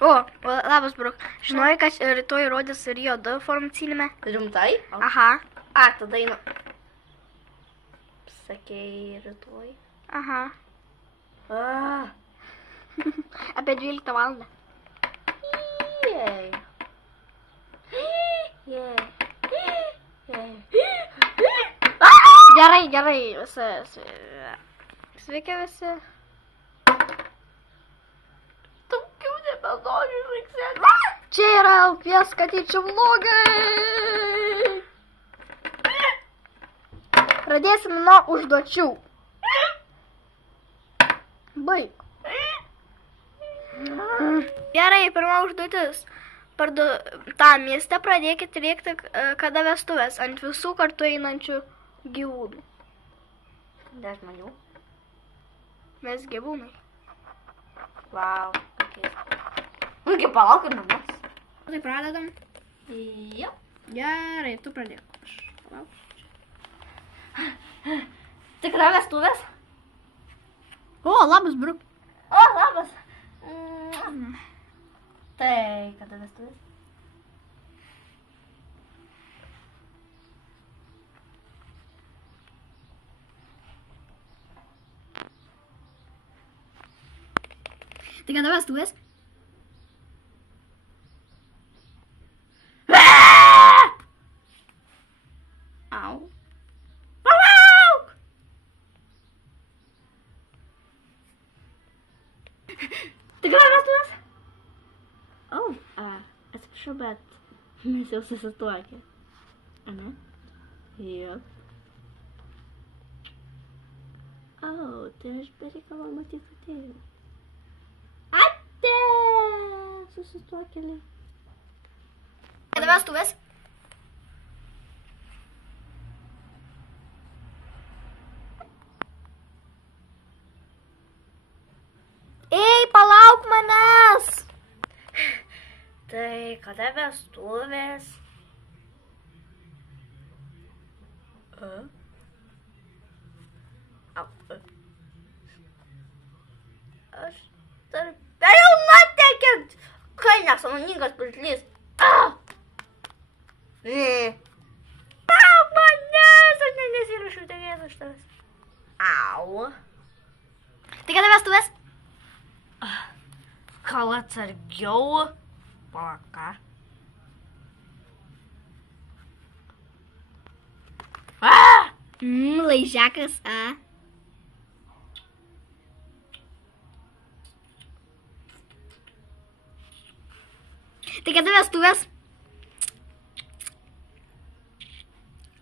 Labas, Bruk. Žinojai, kad rytoj rodys Rio 2 informacinėme? Rimtai? Aha. Tada einu. Sakei rytoj. Aha. Ah. Apie 12 valandą. Jej. Gerai, visi. Sveiki visi. Daugiau nebenoriu žvaigždės. Čia yra LPS katyčių vlogai. Pradėsim nuo užduočių. Baig. Gerai, pirma užduotis. Tam mieste pradėkit rėkti, kada vestuvės ant visų kartu einančių gyvūnų. 10 žmonių. Mes gyvūnai. Vau. Kaip palaukim namus. Tai pradedam. Jo. Gerai, tu pradėk. Aš palauksiu. Tikra vestuvės? Labas, Bruk. Labas. Tai, kada vestuvės? Tai kada vestuvės? Au. Palauk! Tikra vestuvės? Atsiprašau, bet mes jau susituokę. Ane? Jop. Tai aš bereikalo matyti atėjau. Susituokėlė. Kada vestuvės? Ei, palauk manęs! Tai kada vestuvės? Aš dar jau nutekint! Kai nesąmoningas pirklys. Pauk manęs, aš nesirašiau tegės iš tavęs. Au. Tai kada vestuvės? Gal atsargiau? Paka. Laižiakas, Tai kada vestuvės?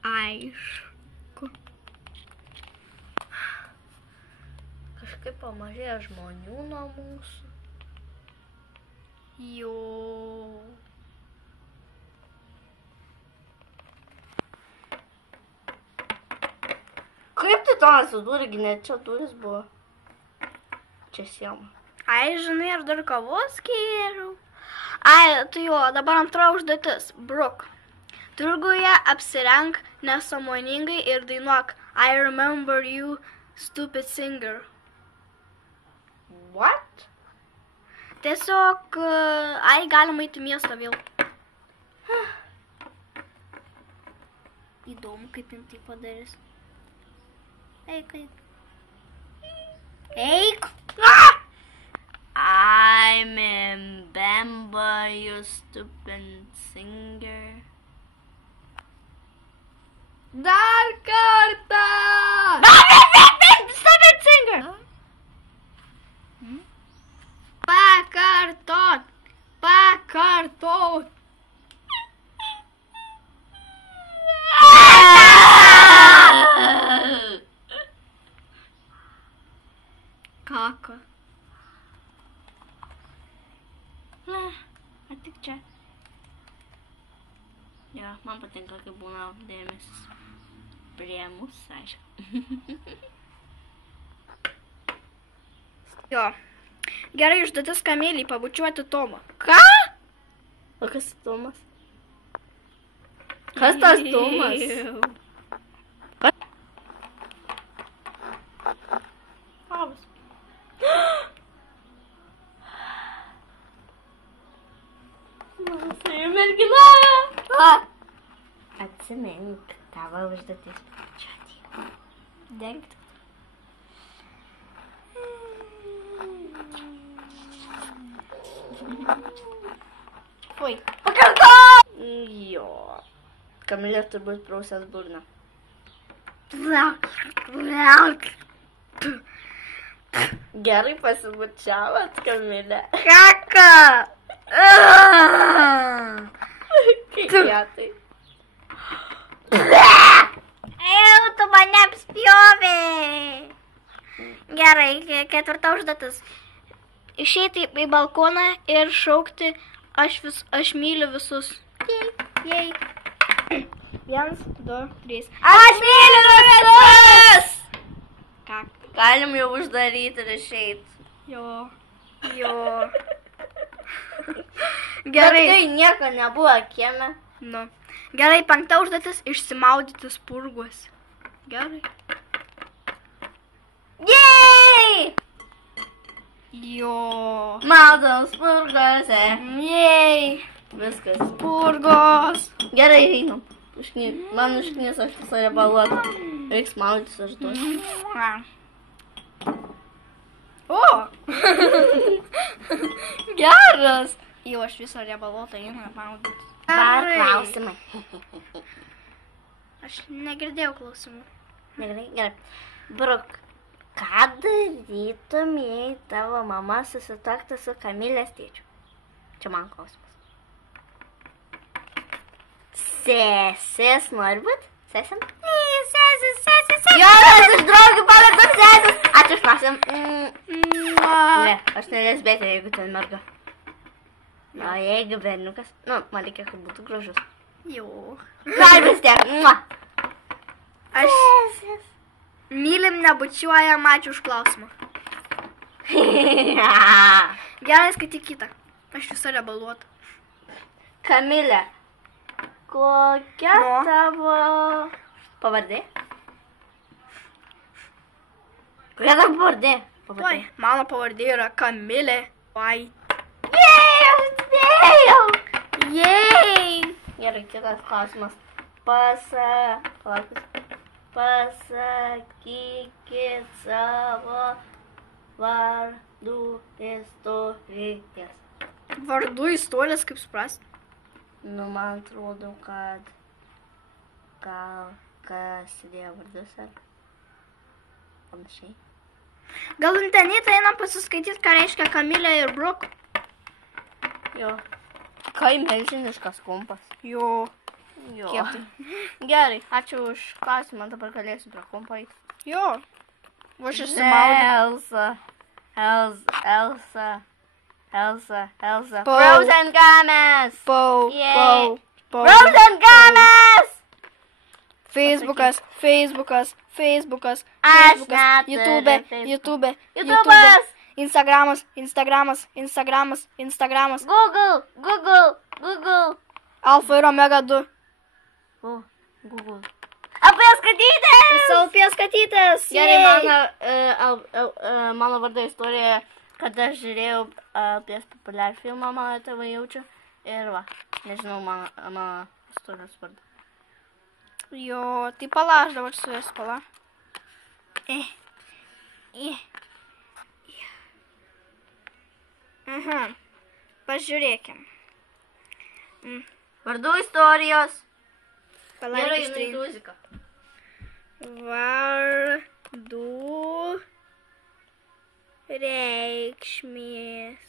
Aišku. Kažkaip pamažėjo žmonių nuo mūsų. Jo. Kaip tai ten atsidūrė, ne čia duris buvo? Čia siema. Ai, žinai, aš dar kavos gėriau. Tai jo, dabar antra užduotis. Bruk. Turguje apsirenk nesąmoningai ir dainuok I remember you, stupid singer. What? Tiesiog, galima eiti miestą vėl. Įdomu, kaip jin tai padarys. Eik. Eik! I remember you, stupid singer. Dar kartą! Stupid singer! Pakartot! Kaka. Atik čia. Jo, man patinka, kai būna dėmesys prie mūsų, aišku. Jo. Gerai užduotis Kamėlį pabučiuoti Tomą. Ką? O kas Tomas? Kas tas Tomas? Labas. Tai mergina. Atsimink, tavo užduotis. Čia atėjo. Dengti. Fui. Pakarto! Jo. Kamilė turbūt prausęs burną. Gerai pasibučiavot, Kamilė. Kaka! Kaip tai? Jau, tu mane apspjovė. Gerai, ketvirta užduotis. Išeiti į balkoną ir šaukti aš myliu visus. Jei. 1, 2, 3. Aš myliu visus! Ką? Galim jau uždaryti ir išeiti. Jo. Gerai. Bet tai nieko nebuvo kieme. Nu. Gerai, 5 užduotis išsimaudyti spurguos. Gerai. Jei! Jo. Maudom spurgose. Jei. Viskas. Spurgos. Gerai, einam. Man užknys, aš visą rebaluotą. Reiks maudytis, aš duosiu. O! Geras. Jau aš visą rebaluotą einu maudytis. Dar klausimai. Aš negirdėjau klausimų. Gerai. Bruk, ką darytum, jei tavo mama susitaktų su Kamilės tėčiu? Čia man klausimas. Sesės nori būt? Sesėm? Sesės. Jonas iš draugių pavardas sesės. Ačiū už klausimą. Ne, aš ne lesbietė, jeigu ten merga. O jeigu berniukas, man reikia, kad būtų gražus. Jo. Gal vis tiek. Aš mylim nebučiuojam, ačiū už klausimą. Gerai, skaityk kitą. Aš visą rebaluotą. Kamilė, kokia tavo pavardė? Kokia tavo pavardė? Oi, mano pavardė yra Kamilė. Oi. Jei, aš spėjau. Jei. Gerai, kitas klausimas. Pasakykit savo vardų istorijas. Vardų istorijas, kaip suprast? Man atrodo, kad gal kas dėjo vardus ar panašiai. Gal internetą einam pasiskaityti, ką reiškia Kamilė ir Bruk? Jo. Kai milžiniškas kompas. Jo. Kiek tai? Gerai, ačiū už klausimą, dabar galėsiu prie kompo eiti. Jo. Aš išsimaudžiu. Elsa. Frozen Games! Pau. Frozen Games! Facebookas. Aš net YouTube. YouTube'as! Instagramas. Google. Alfa ir Omega 2. Google. Apie skatytės! Apie skatytės. Gerai, mano vardo istorija, kad aš žiūrėjau apie populiarų filmą, mano tėvai jaučiu. Ir va, nežinau mano istorijos vardą. Jo, tai pala, aš dabar suvesiu pala. Pažiūrėkim. Vardų istorijos. Gerai, muzika. Vardų reikšmės.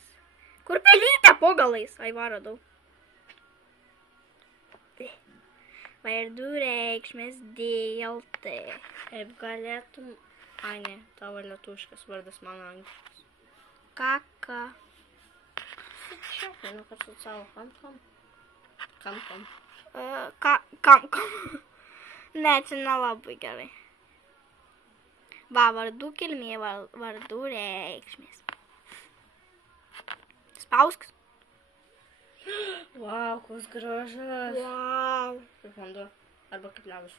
Kur pelytė po galais? Ai, radau. Vardų reikšmės dėl tai. Kaip galėtum... Ai, ne, tavo lietuviškas vardas, mano angliškas. Kaka. Čia, kad su savo kam. Kam. Ne, čia nelabai gerai. Va, vardų kilmė, vardų reikšmės. Spausk. Vau, koks gražus. Vau. Kaip vanduo. Arba kaip ledas.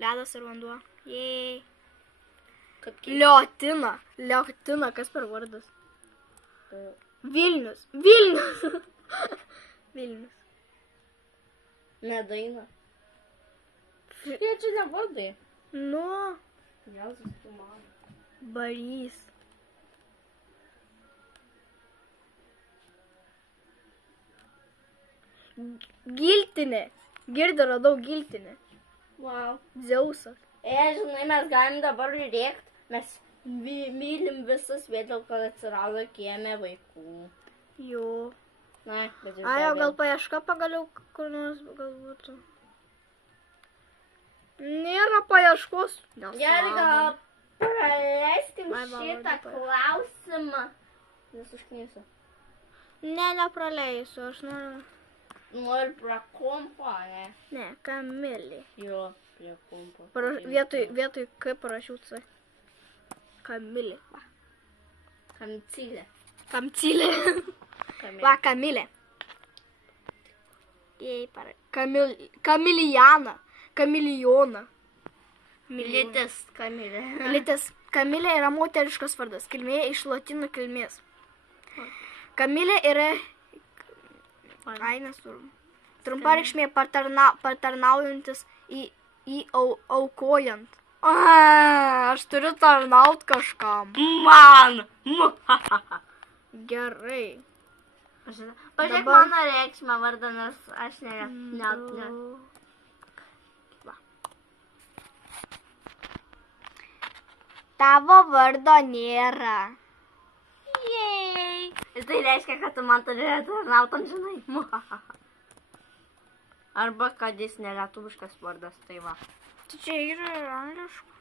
Ledas ir vanduo. Kaip Liotina. Kas per vardas? Vilnius. Vilnius. Vilnius. Nedaina. Jie čia ne vardai. Nu, Jėzus, tu man. Barys. Giltinė. Girdi, radau giltinę. Wow. Dzeusas. Žinai, mes galim dabar rėkt. Mes mylim visus vėliau, kad atsirado kieme vaikų. Jo. Na, bet jau. Ai, o gal paieška pagaliau kur nors galbūt. Nėra paieškos. Gerai, gal praleiskim Ai, va, šitą va, klausimą. Nes užknysiu. Ne, nepraleisiu, aš noriu. Noriu prie kompo, ne? Ne, Kamilė. Jo, prie kompo. Vietoj kaip parašiau C. Kamilė. Va. Kamcylė. Kamcylė. Va, Kamilė. Kamilijana. Kamilijona. Litis Kamilė. Litis. Kamilė yra moteriškas vardas. Kilmė iš lotynų kilmės. Kamilė yra... Ai, nesvarbu. Trumpa reikšmė patarnaujantis į aukojant. Aš turiu tarnaut kažkam. Man! Gerai. Pažiūrėk mano reikšmę vardą, nes aš net. Tavo vardo nėra. Jej! Ir tai reiškia, kad tu man turi tarnautam, žinai. Arba kad jis nelietuviškas vardas, tai va. Tai čia yra angliška.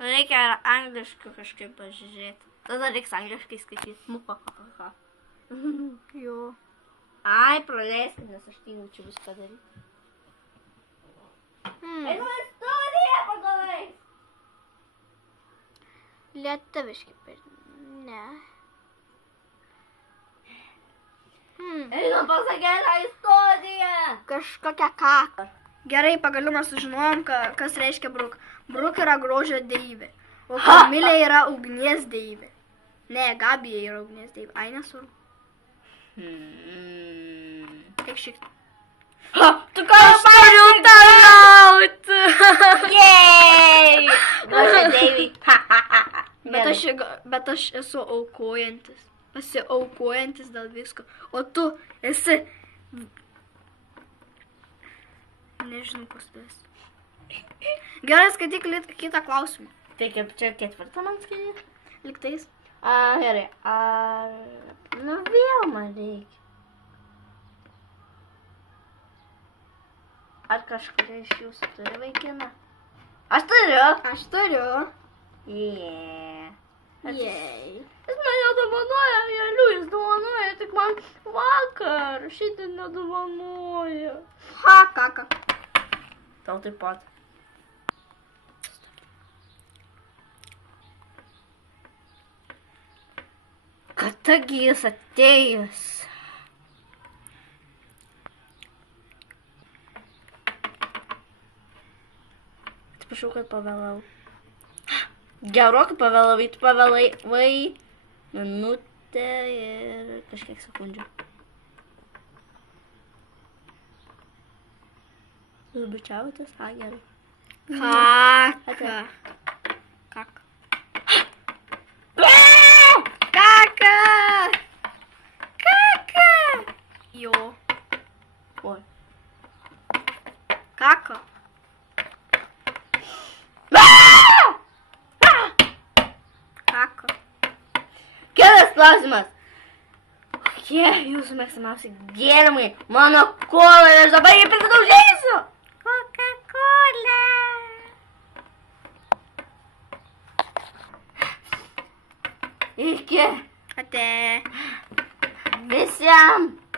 Reikia angliškai kažkaip pažiūrėti. Tada reiks angliškai skaityti. Jo. Ai, praleiskit, nes aš tingiu čia viską daryti. Einu istoriją pagalai. Lietuviškai. Ne. Einu pasakėtą istoriją. Kažkokia kaka. Gerai, pagaliau mes sužinojom, kas reiškia Bruk. Bruk yra grožio deivė. O Kamilė yra ugnies deivė. Ne, Gabija yra ugnies deivė. Ai, nesvarbu. Tik šiek tiek. Tu ką aš turiu tarnauti? Jej! Grožio deivė. Bet aš esu aukojantis. Pasiaukojantis dėl visko. O tu esi... Nežinau, kas tu esi. Gerai, skaityk kitą klausimą. Tai kaip čia ketvirtą man skaityti? Liktais. Gerai. Nu vėl man reikia. Ar kažkuria iš jūsų turi vaikiną? Aš turiu. Aš turiu. Yeah. Jej. Jis man nedovanoja, Jeliu, jis dovanoja tik man vakar. Šiandien nedovanoja. Ha, kaka. Tau taip pat. Kadagi jis atėjęs? Atsiprašau, kad pavėlau. Gerokai pavėlavai, tu pavėlavai minutę ir kažkiek sekundžių. Jūs bučiavotės? Gerai. Kaka. Kaka. Kaka. Kaka. Jo. Oi. Kaka. Kaka. Kitas klausimas. Kokie jūsų mėgstamiausi gėrimai? Mano kola, aš dabar jį prisidaužėsiu. Coca-Cola. Iki. Ate. Visiems.